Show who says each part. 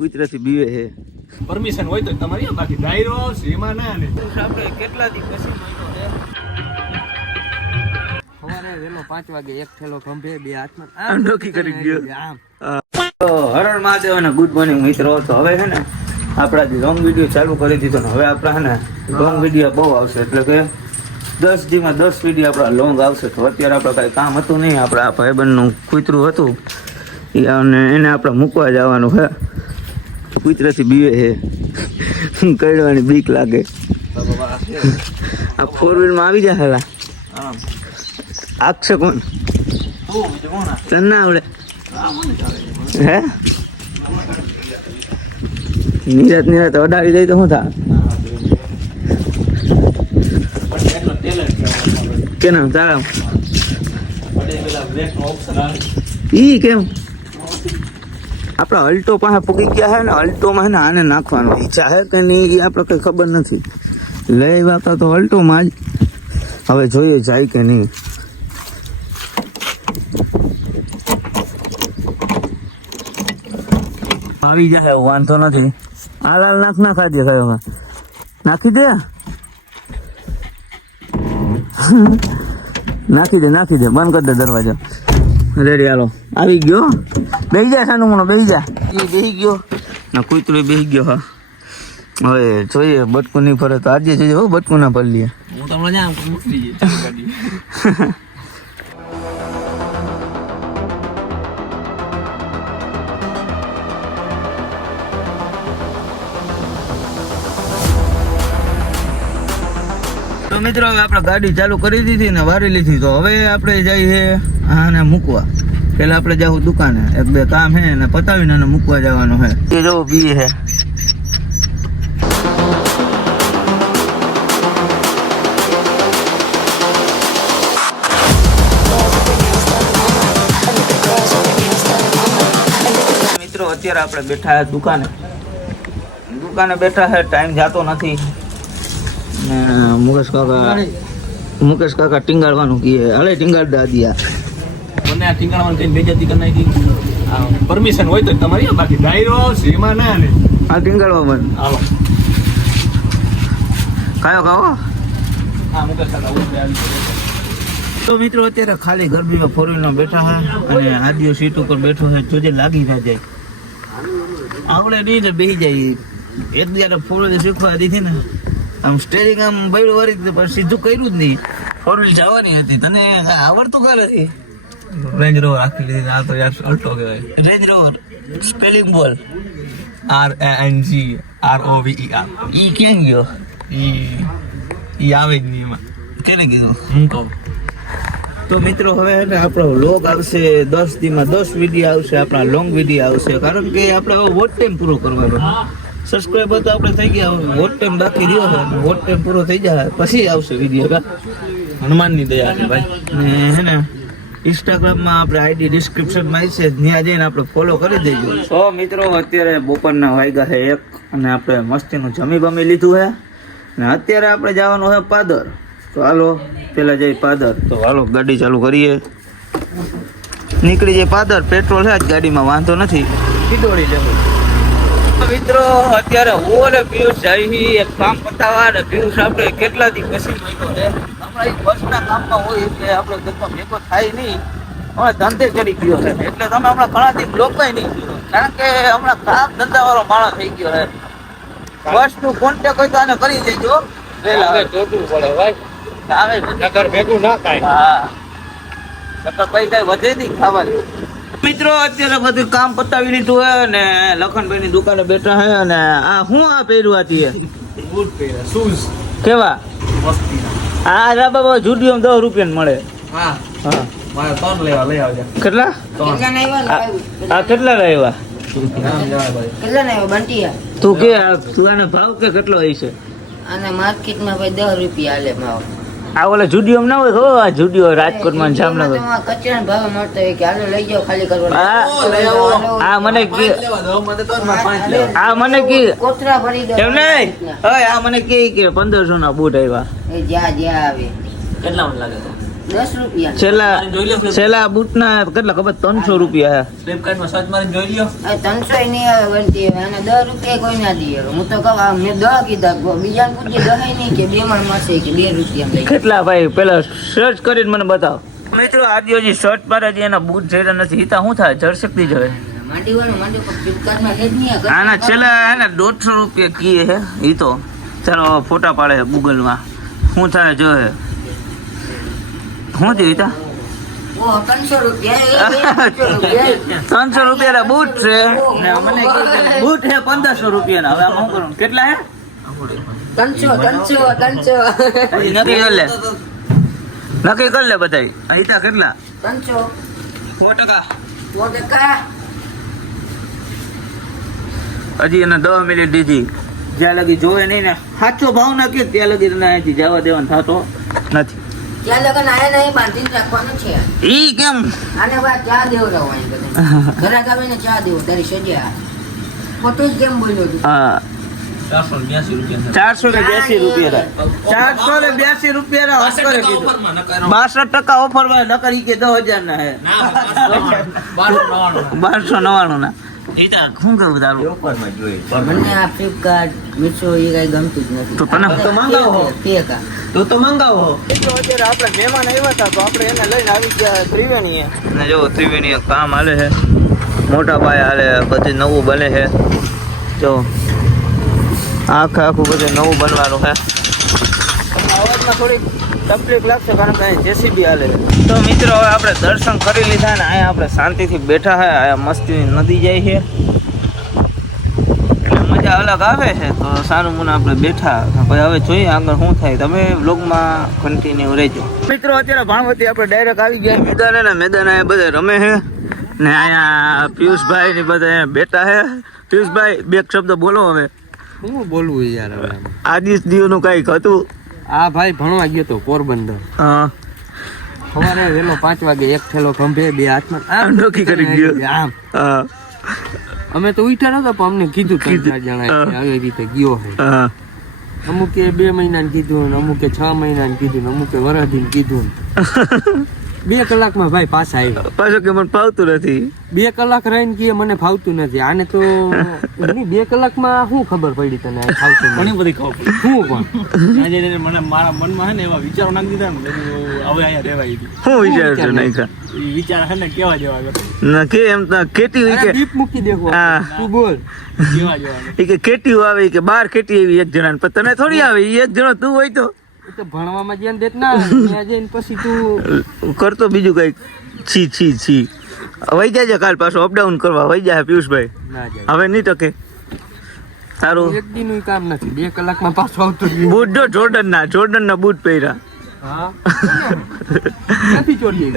Speaker 1: કુતરાથી બીવે છે.
Speaker 2: પરમિશન હોય તો તમારી બાકી ડાયરો સીમા ના. ને
Speaker 1: આપણે કેટલા દી પછી
Speaker 3: સવારે વહેલો પાંચ વાગે એક થેલો ખંભે બે હાથમાં.
Speaker 1: આમ ડોકી કરી ગયો. હરણ મહાદેવ અને ગુડ મોર્નિંગ મિત્રો તો હવે છે ને આપણા જે વીડિયો ચાલુ કરી દીધો ને હવે આપણા ને લોંગ વીડિયો બહુ આવશે એટલે કે દસ દીમાં દસ વીડિયો આપણા લોંગ આવશે. તો અત્યારે આપણે કાંઈ કામ હતું નહીં આપણા ભાઈબંધનું કૂતરું હતું. ઈ અને એને આપણે મૂકવા જવાનું છે. કૂતરાથી બીવે છે. કરડવાની બીક લાગે. આ ફોર વ્હીલમાં આવી જાય હેલા. આખશે કોણ? તને ના આવડે. હે? નિરાત નિરાત અડાડી દઈ તો શું થા કેના તારા. ઈ કેમ? આપણા અલ્ટો પાસે પૂગી ગયા હે ને અલ્ટોમાં ને આને નાખવાનો ઈચ્છા હે કે નહીં એ આપણે કંઈ ખબર નથી. લઈ વાતા તો અલ્ટોમાં જ. હવે જોઈએ જાય કે નહીં. આવી જાય વાંધો નથી. આ લાલ નાખ ના ખાધી કયો નાખી દે? નાખી દે નાખી દે. બંધ કરી દે દરવાજો. રેડી હાલો. આવી ગયો? બેહી જા સાનું મનો જા. એ બેહી ગયો. ના કૂતરો બેહી ગયો હા. હવે જોઈએ બટકુની ફરે તો આજે જોઈએ હો બટકુના ના ભરી લઈએ
Speaker 3: હું તો હમણાં મોકલી જઈએ ચાલુ ગાડી.
Speaker 1: તો મિત્રો હવે આપણે ગાડી ચાલુ કરી દીધી ને વારી લીધી. તો હવે આપણે જઈએ આને મૂકવા. પેલા આપણે જાવું દુકાને, એક બે કામ હે ને પતાવીને એને મૂકવા જવાનું હે. એ જો બી હે. મિત્રો, અત્યારે આપણે બેઠા હે દુકાને. દુકાને બેઠા હે ટાઈમ જાતો નથી. ને મુકેશ કાકા મુકેશ કાકા ટીંગાડવાનું કીએ હાલે ટીંગાડ દાદિયા
Speaker 2: મને આ ઠીકાણામાં કઈ બેજતી કરી નાખી. પરમિશન હોય તો તમારી બાકી ડાયરો સીમા ના ને
Speaker 1: આ ટીંગાડવા મન
Speaker 2: આવો
Speaker 1: કાયો કાવો
Speaker 2: હા મુકેશ
Speaker 1: તો મિત્રો અત્યારે ખાલી ગરબીમાં ફોર વ્હીલમાં બેઠા હા અને આદિઓ સીટ ઉપર બેઠો છે જોજે લાગી ના જાય. આવડે નહીં ને બેસી જાય. એક જયારે ફોર શીખવા દીધી ને આમ સ્ટેરિંગ આમ બૈડું પણ સીધું કર્યું જ નહીં. ફોર વ્હીલ જવાની હતી. તને આવડતું કરે છે
Speaker 2: રેન્જ રોવર આખી લીધી આ તો યાર અલ્ટો કહેવાય.
Speaker 1: રેન્જ રોવર સ્પેલિંગ બોલ.
Speaker 2: R A N G R O V E R
Speaker 1: ઈ ક્યાં ગયો?
Speaker 2: ઈ ઈ આવે જ નહીં એમાં.
Speaker 1: કેને કીધું?
Speaker 2: હું કહું.
Speaker 1: તો મિત્રો હવે ને આપણો લોગ આવશે દસ દીમાં દસ વીડિયો આવશે આપણા લોંગ વીડિયો આવશે. કારણ કે આપણે હવે વોટ ટાઈમ પૂરો કરવાનો? સબસ્ક્રાઈબર તો આપણે થઈ ગયા વોટ ટાઈમ બાકી રહ્યો છે? વોટ ટાઈમ પૂરો થઈ જાય પછી આવશે વીડિયો
Speaker 2: હનુમાનની દયા છે ભાઈ.
Speaker 1: ને હે ને ઇન્સ્ટાગ્રામમાં આપણે આઈડી ડિસ્ક્રિપ્શનમાં છે. ત્યાં જઈને આપણે ફોલો કરી દેજો. સો મિત્રો, અત્યારે બપોરના વાગ્યા છે એક અને આપણે મસ્તીનું જમી બમી લીધું છે. ને અત્યારે આપણે જવાનું છે પાદર. તો હાલો, પેલા જઈ પાદર. તો હાલો, ગાડી ચાલુ કરીએ. નીકળી જાય પાદર. પેટ્રોલ છે જ ગાડીમાં, વાંધો નથી. ખીડોળી લેવું. મિત્રો અત્યારે હું અને પિયુષ જઈ એક કામ પતાવવા અને પિયુષ આપણે કેટલા દી પછી મળ્યો છે? હમણાં એક બસના કામમાં હોય એટલે આપણે ગતો ભેગો થાય નહીં. હમણાં ધંધે કરી ગયો છે. એટલે તમે હમણાં ઘણા દી બ્લોક નહીં ગયો. કારણ કે હમણાં કામ ધંધા વાળો માણસ થઈ ગયો છે. બસનું કોન્ટેક હોય તો આને કરી દેજો. આવે
Speaker 3: જોતું પડે ભાઈ.
Speaker 1: આવે.
Speaker 3: ભેગું ના થાય.
Speaker 1: હા. નકર કઈ કઈ વધે નહીં ખાવાનું મિત્રો અત્યારે બધું કામ પતાવી લીધું હોય અને લખનભાઈ ની દુકાને બેઠા હે અને આ હું આ પહેર્યું હતી
Speaker 2: બૂટ પહેર્યા શૂઝ
Speaker 1: કેવા? આ રા બાબા જુડિયો દસ રૂપિયા મળે.
Speaker 2: હા.
Speaker 1: હા.
Speaker 2: મારે ત્રણ લેવા લઈ આવજો.
Speaker 1: કેટલા? આ આ કેટલા લાવ્યા તું કે આ તું આનો ભાવ કે કેટલો હશે
Speaker 4: અને માર્કેટમાં ભાઈ દસ રૂપિયા હાલે ભાવ.
Speaker 1: આ ઓલા જુડિયો ના હોય? ખબર આ જુડિયો રાજકોટમાં જામનગર.
Speaker 4: કચરા ભાવ મળતો હોય કે હાલો લઈ જાઓ ખાલી કરવાનો.
Speaker 1: આ મને કે આ મને કે
Speaker 4: કોતરા ભરી દો.
Speaker 1: એમ નહીં? ઓય આ મને કે કે 1500 ના બૂટ આવ્યા
Speaker 4: એ જ્યાં જ્યાં આવે.
Speaker 2: કેટલા મને લાગે
Speaker 1: છેલ્લા
Speaker 2: જોઈ લો ફ્લિપ-
Speaker 1: છેલ્લા બૂટના કેટલા ખબર? ત્રણસો રૂપિયા
Speaker 2: ફ્લિપકાર્ટમાં સર્ચ મારીને જોઈ લ્યો.
Speaker 4: ત્રણસો નહીં આવે બનતી અને દસ રૂપિયા કોઈ ના દઈએ હું તો કહું મેં દસ કીધા. બીજા પૂછીએ દસ નહીં કે બે માં મળશે કે બે રૂપિયા
Speaker 1: કેટલા ભાઈ? પેલા સર્ચ કરીને મને બતાવો. મિત્રો આજે હજી શર્ટ પર હજી એના બૂટ જઈને નથી હિતા શું થાય? જળશક્તિ
Speaker 4: જ નહીં
Speaker 1: આના છેલ્લા દોઢસો રૂપિયા કીએ હે એ તો. ચાલો ફોટા પાડે ગૂગલમાં શું થાય જો હે. શું થયું હિતા
Speaker 4: ત્રણસો રૂપિયા. રૂપિયા.
Speaker 1: બૂટ છે. ને મને બૂટ છે પંદરસો રૂપિયાના. હવે આમાં શું કરું? કેટલા હે?
Speaker 4: ત્રણસો ત્રણસો ત્રણસો.
Speaker 1: હજી નક્કી કરી લે. નક્કી કરી લે બધા હિતા કેટલા?
Speaker 4: ત્રણસો.
Speaker 1: સો ટકા.
Speaker 4: સો ટકા.
Speaker 1: હજી એને દસ મિનિટ દીધી. જ્યાં લગી જોવે નહીં ને સાચો ભાવ ના ત્યાં લગી તને અહીંથી જવા દેવાનો થતો નથી.
Speaker 4: ત્યાં લગન આયા નહીં બાંધીને રાખવાનું છે.
Speaker 1: ઈ કેમ?
Speaker 4: આને વાત ચા દેવડાવો અહીં બધે. ઘરાક આવે ને ચા દેવો તારી સજા. ખોટું જ કેમ બોલ્યો તું?
Speaker 1: હા.
Speaker 2: ચારસો ને બ્યાસી રૂપિયા
Speaker 1: ચારસો ને બ્યાસી રૂપિયા ને
Speaker 2: બાસઠ ટકા ઓફરમાં નકરી
Speaker 1: કે દસ હજાર ના હે
Speaker 2: બારસો નવ્વાણું.
Speaker 1: બારસો નવાણું ના ઈ તો શું કેવું તારું?
Speaker 4: મને આ ફ્લિપકાર્ટ મીશો એ કઈ ગમતું જ નથી.
Speaker 1: તો તને તો મંગાવો.
Speaker 4: તે કા?
Speaker 1: તો તો મંગાવો તો અત્યારે આપણે મહેમાન આવ્યા હતા તો આપણે એને લઈને આવી ગયા ત્રિવેણીએ. ને જો ત્રિવેણીએ કામ હાલે છે. મોટા પાયે હાલે બધું નવું બને છે. જો. આખે આખું બધું નવું બનવાનું છે. અવાજમાં થોડીક તકલીફ લાગશે કારણ કે અહીં જેસીબી હાલે તો મિત્રો હવે આપણે દર્શન કરી લીધા ને અહીંયા આપણે શાંતિથી બેઠા હે અહીંયા મસ્તીની નદી જાય છે. એટલે મજા અલગ આવે છે તો સારું મને આપણે બેઠા. પછી હવે જોઈએ આગળ શું થાય. તમે વ્લોગમાં કન્ટિન્યુ રહેજો. મિત્રો અત્યારે ભાણવતી આપણે ડાયરેક્ટ આવી ગયા. મેદાન ને મેદાન અહીંયા બધા રમે છે. ને અહીંયા પિયુષભાઈ ને બધા અહીંયા બેઠા છે પિયુષભાઈ બે શબ્દ બોલો હવે.
Speaker 3: શું બોલવું યાર?
Speaker 1: આદિશ દીવનું કંઈક હતું.
Speaker 3: આ ભાઈ ભણવા ગયો તો પોરબંદર.
Speaker 1: હા.
Speaker 3: સવારે વેલો પાંચ વાગે એક થેલો ખંભે બે હાથમાં આમ
Speaker 1: નોકી કરી ગયો.
Speaker 3: આમ. અમે તો ઉઠ્યા નતા પણ અમને કીધું ત્રણ જણા આવી રીતે ગયો છે અમુકે બે મહિનાને કીધું અમુકે છ મહિનાને કીધું અમુકે અમુકે ને કીધું ને. બે કલાકમાં ભાઈ પાછા આવ્યા
Speaker 1: પાછો કે મને ફાવતું નથી.
Speaker 3: બે કલાક રહીને કે મને ફાવતું નથી. આને તો નહીં, બે કલાકમાં શું ખબર પડી તને ફાવતું
Speaker 2: ઘણી બધી ખબર પડી.
Speaker 3: શું પણ?
Speaker 2: મને મારા મનમાં છે ને એવા વિચારો નાખી દીધા ને હવે અહીંયા રહેવાય.
Speaker 1: શું વિચાર છે નહીં
Speaker 2: વિચાર છે ને કેવા જેવા
Speaker 1: ના કે એમ તો કેટી હોય કે
Speaker 3: મૂકી દેખો.
Speaker 1: હા.
Speaker 3: તું બોલ.
Speaker 2: કેવા જેવા
Speaker 1: એ કે કેટી આવે કે બાર કેટી આવી એક જણા પણ તને થોડી આવે એક જણો તું હોય તો.
Speaker 3: તો ભણવામાં ધ્યાન દેત ના ત્યાં જઈને પછી તું
Speaker 1: કરતો બીજું કંઈક. છી છી છી. વહી જાય કાલ પાછો અપડાઉન કરવા. વહી જાય પિયુષભાઈ. હવે નહીં ટકે. તારું
Speaker 3: એક દિનનું કામ નથી. બે કલાકમાં પાછો આવતો
Speaker 1: બૂટ જો જોર્ડન ના જોર્ડન ના બૂટ પહેર્યા.
Speaker 3: હા? નથી ચોરી